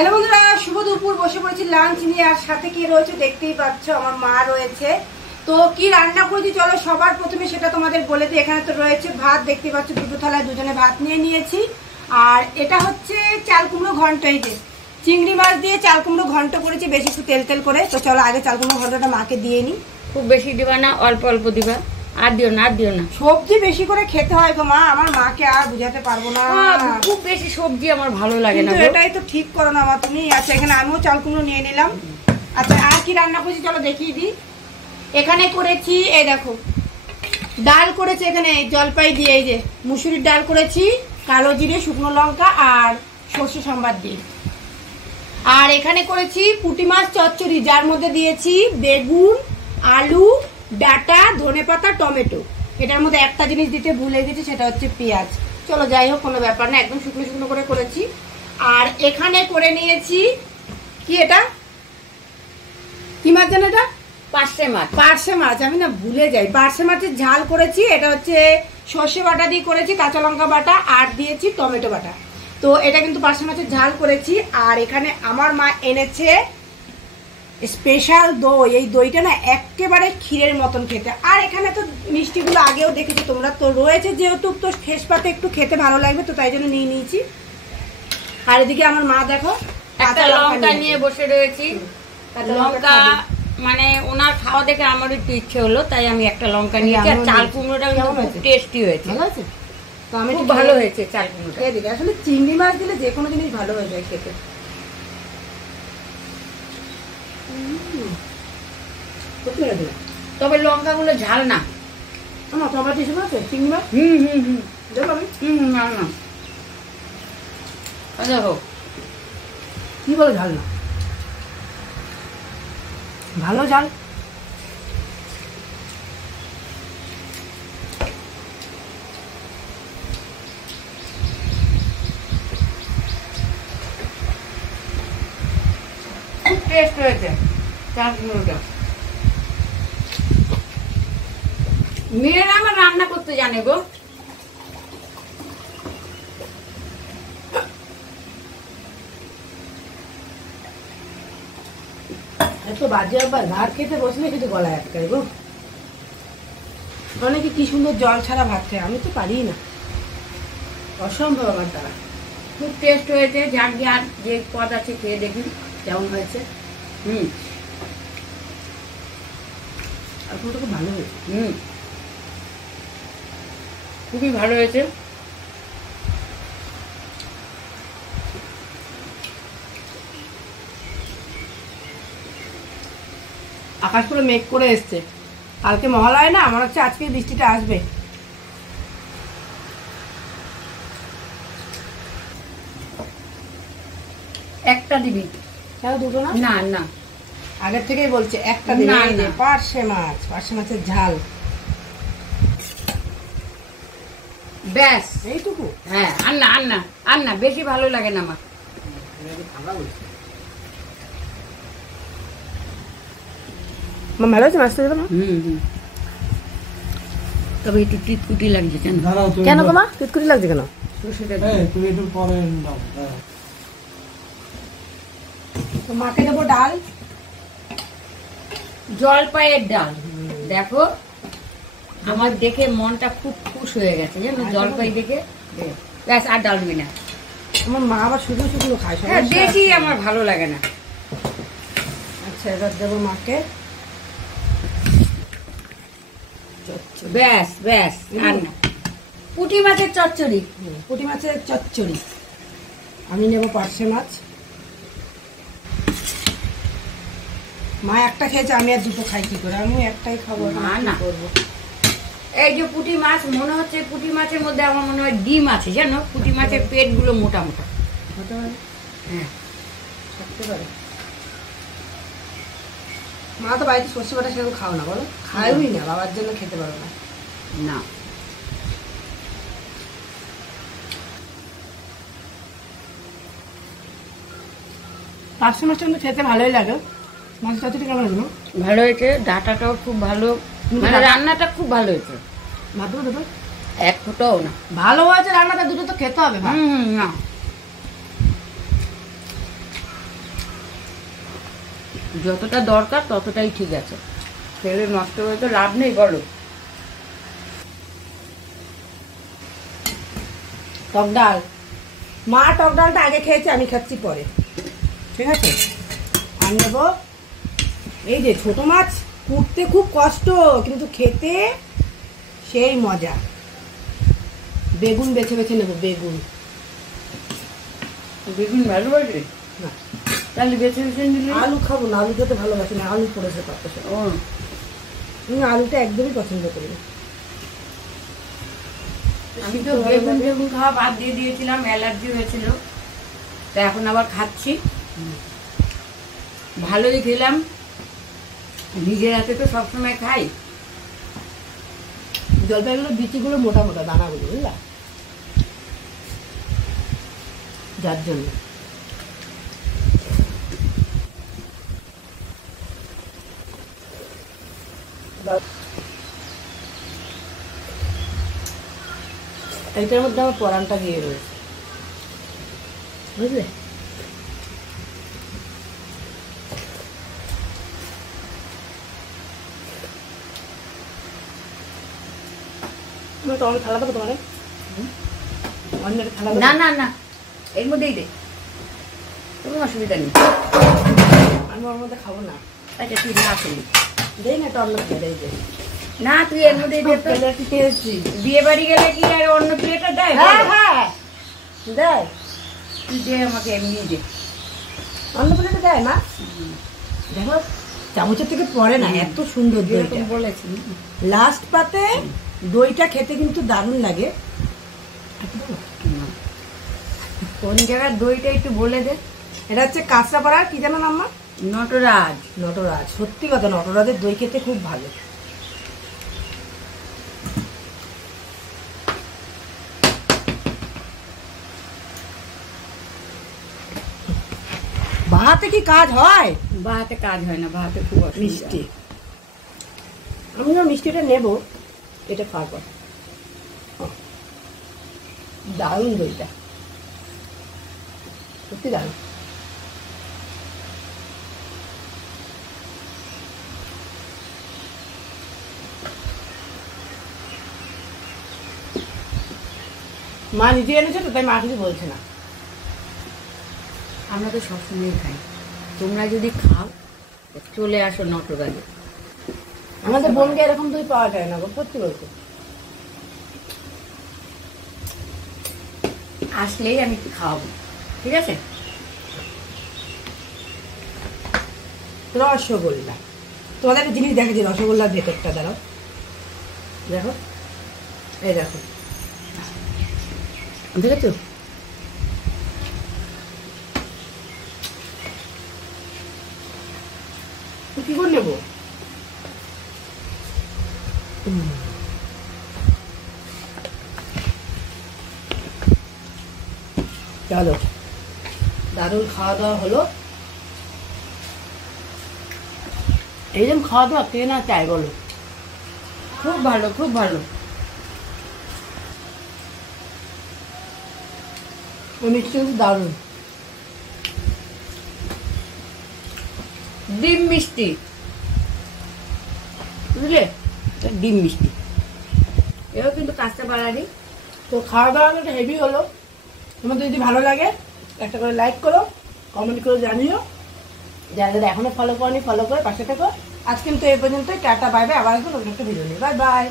Hello বন্ধুরা, শুভ দুপুর। বসে পড়েছি লাঞ্চ নিয়ে, আর সাথে কি রয়েছে দেখতেই পাচ্ছ, আমার মা রয়েছে। তো কি রান্না করেছি চলো সবার প্রথমে সেটা তোমাদের বলে দিই। এখানে তো রয়েছে ভাত, দেখতে পাচ্ছ দুটো থালায় দুজনে ভাত নিয়ে নিয়েছি। আর এটা হচ্ছে চাল কুমড়ো ঘন্ট, এই যে চিংড়ি মাছ দিয়ে চাল কুমড়ো ঘন্ট করেছি, বেশি একটু তেল তেল করে। তো চলো আগে চাল কুমড়ো ঘন্টটা মাকে দিয়ে নিই। খুব বেশি দিবা না, অল্প অল্প দিবা, আর দিও না, আর দিও না। সবজি বেশি করে খেতে হয় গো মা, আমার মাকে আর বুঝাতে পারবো না। খুব বেশি সবজি আমার ভালো লাগে না, এটাই তো ঠিক করো না মা তুমি। আচ্ছা এখানে আমিও চাল কুমড়ো নিয়ে নিলাম। আচ্ছা আর কি রান্না করেছি চলো দেখিয়ে দিই। এখানে করেছি এই দেখো ডাল করেছি, এখানে জলপাই দিয়ে, এই যে মুসুরির ডাল করেছি, কালো জিরে শুকনো লঙ্কা আর সর্ষে সম্বার দিয়ে। আর এখানে করেছি পুঁটি মাছ চচ্চড়ি, যার মধ্যে দিয়েছি বেগুন, আলু, ডাঁটা, ধনেপাতা, টমেটো। এটার মধ্যে একটা জিনিস দিতে ভুলে গেছি, সেটা হচ্ছে পেঁয়াজ। চলো যাই হোক, কোনো ব্যাপার না, একদম শুকনো শুকনো করে করেছি। আর এখানে করে নিয়েছি কি, এটা কি মাছ জানো, এটা পার্শে মাছ। পার্শে মাছ, আমি না ভুলে যাই। পার্শে মাছের ঝাল করেছি, এটা হচ্ছে সর্ষে বাটা দিয়ে করেছি, কাঁচা লঙ্কা বাটা আর দিয়েছি টমেটো বাটা। তো এটা কিন্তু পার্শে মাছের ঝাল করেছি। আর এখানে আমার মা এনেছে স্পেশাল দই, এই দইটা না একেবারে ক্ষীরের মতন খেতে। আর এখানে তো মিষ্টিগুলো আগেও দেখেছো তোমরা, তো রয়েছে যেহেতু তো শেষ পাতে একটু খেতে ভালো লাগবে, তো তাই জন্য নিয়ে নিয়েছি। আর এদিকে আমার মা দেখো একটা লঙ্কা নিয়ে বসে রয়েছি। লঙ্কা মানে ওনার খাওয়া দেখে আমার একটু ইচ্ছে হলো, তাই আমি একটা লঙ্কা নিয়েছি। আর চাল কুমড়োটা কিন্তু খুব টেস্টি হয়েছে, ভালো আছে। তো আমি খুব ভালো হয়েছে চাল কুমড়োটা। খেয়ে দিই, আসলে চিংড়ি মাছ দিলে যে কোনো জিনিস ভালো হয়ে যায় খেতে। তবে লঙ্কা গুলো ঝাল না। আমার টমেটো হিসেবে আছে চিংড়ি মাছ। দেখো আমি না না, দেখো কি বলে ঝাল না, ভালো ঝাল। খুব টেস্ট হয়েছে চাল কুমড়োটা। মেয়েরা আমার রান্না করতে জানে গো। এত বাজে আবার ভাত খেতে বসলে কিন্তু গলায় আটকায় গো। অনেকে কি সুন্দর জল ছাড়া ভাত খায়, আমি তো পারি না, অসম্ভব আমার দ্বারা। খুব টেস্ট হয়েছে। যাক যার যে পদ আছে খেয়ে দেখি কেমন হয়েছে। এখন তো খুব ভালো হয়েছে। খুবই ভালো হয়েছে। আকাশ পুরো মেঘ করে এসছে, কালকে মহালয় না, আমার হচ্ছে আজকে বৃষ্টিটা আসবে। একটা দিবি কেন দুটো না? না না, আগের থেকেই বলছে একটা দিবি। না, এই যে না। পার্শে মাছ, পার্শে মাছের ঝাল, ব্যাস এইটুকু। হ্যাঁ, আর না আর না আর না, বেশি ভালো লাগে না আমার। ভালো আছে মাছটা দেবো না? তবে একটু টিটকুটি লাগছে কেন? কেন গো মা, তিতকুটি লাগছে কেন? তুমি একটু পরে দাও। তো মাকে দেবো ডাল, জলপাইয়ের ডাল। দেখো আমার দেখে মনটা খুব খুশ হয়ে গেছে, জানো, জলপাই দেখে। ব্যাস, আর ডাল দিবি না। আমার মা আবার শুধু শুধু খায়, হ্যাঁ, সমস্যা বেশি আছে। আমার ভালো লাগে না। আচ্ছা এবার দেবো মাকে। ব্যাস ব্যাস, আর না। পুঁটি মাছের চচ্চড়ি। পুঁটি মাছের চচ্চড়ি। আমি নেবো পার্শে মাছ। মা একটা খেয়েছে, আমি আর দুটো খাই কি করে? আমি একটাই খাবো। না, না। করবো এই যে পুঁটি মাছ, মনে হচ্ছে পুঁটি মাছের মধ্যে আমার মনে হয় ডিম আছে, জানো। পুঁটি মাছের পেট গুলো মোটা মোটা। হতে পারে, হ্যাঁ, থাকতে পারে। মা তো বাড়িতে সর্ষে বাটা সেরকম খাও না, বলো? খাওই না, বাবার জন্য খেতে পারো না। না। পার্শে মাছটা কিন্তু খেতে ভালোই লাগে। মাছ চচ্চড়ি কেমন হলো? ভালো হয়েছে, ডাটাটাও খুব ভালো, মানে রান্নাটা খুব ভালো হয়েছে। ভাত দেবো? এক ফোঁটাও না। ভালো হয়েছে রান্নাটা, দুটো তো খেতে হবে ভাই। না, যতটা দরকার ততটাই ঠিক আছে, ফেলে নষ্ট করে তো লাভ নেই বলো। টক ডাল, মা টক ডালটা আগে খেয়েছে, আমি খাচ্ছি পরে, ঠিক আছে। আর নেব এই যে ছোট মাছ, কুটতে খুব কষ্ট কিন্তু খেতে সেই মজা। বেগুন বেছে বেছে নেবো, বেগুন। বেগুন ভালোবাসে না, তাহলে বেছে বেছে নিলে। আলু খাবো না, আলু খেতে ভালোবাসি না, আলু পড়েছে পাত্তা। ও আমি আলুটা একদমই পছন্দ করি না। আমি তো বেগুন বেগুন খাওয়া বাদ দিয়ে দিয়েছিলাম, অ্যালার্জি হয়েছিল, তা এখন আবার খাচ্ছি। ভালোই খেলাম, নিজের হাতে তো সবসময় খাই। জলপাইগুলো বিচিগুলো মোটা মোটা, দানাগুলো বুঝলা, যার জন্য। এইটার মধ্যে আমার পরানটা গিয়ে রয়েছে, বুঝলে। তুমি তো অনেক থালা দেবো তোমার, অন্যের থালা দেবো? না না না, এর মধ্যেই দে, কোনো অসুবিধা নেই। আমি ওর মধ্যে খাবো না। আচ্ছা তুই না খেলি দেই না, একটা অন্য খেয়ে দেই। না, তুই এর মধ্যেই দে তো। খেয়েছি। বিয়ে বাড়ি গেলে কি আর অন্য প্লেটটা দেয়? হ্যাঁ হ্যাঁ দেয়, তুই দে আমাকে, এমনি দে। অন্য প্লেটে দেয় না। দেখো চামচের থেকে পড়ে না, এত সুন্দর দইটা যেরকম বলেছি। লাস্ট পাতে। দইটা খেতে কিন্তু দারুণ লাগে। কোন জায়গার দইটা একটু বলে দে। এটা হচ্ছে কাঁচরাপাড়া, কি জানো নাম? নটরাজ। নটরাজ, সত্যি কথা, নটরাজের দই খেতে খুব ভালো। বাহাতে কি কাজ হয়? বাহাতে কাজ হয় না, বাহাতে খুব মিষ্টি। আমিও মিষ্টিটা নেব, এটা খাওয়ার পর। দারুণ দইটা, সত্যি দারুণ। মা নিজে এনেছে তো, তাই মা কিছু বলছে না। আমরা তো সবসময় খাই, তোমরা যদি খাও চলে আসো নটরাজে। আমাদের বোনকে এরকম দই পাওয়া যায় না গো, সত্যি বলতে। আসলেই আমি খাওয়াবো, ঠিক আছে। রসগোল্লা, তোমাদের একটা জিনিস দেখেছি, রসগোল্লার ভেতরটা দাঁড়াও, দেখো, এই দেখো, দেখেছো? কি করে নেবো? চলো, দারুণ খাওয়া দাওয়া হলো। এইরকম খাওয়া দাওয়া কে না চাই বলো? খুব ভালো, খুব ভালো। মিষ্টি কিন্তু দারুণ। ডিম মিষ্টি, বুঝলে, ডিম মিষ্টি। এও কিন্তু কাঁচা পাড়ারই। তো খাওয়া দাওয়া একটা হেভি হলো। তোমাদের যদি ভালো লাগে একটা করে লাইক করো, কমেন্ট করে জানিও। যারা যারা এখনো ফলো করনি, ফলো করে পাশে থেকো। আজ কিন্তু এই পর্যন্তই, টাটা বাই বাই। আবার আসবো নতুন একটা ভিডিও নিয়ে। Bye bye.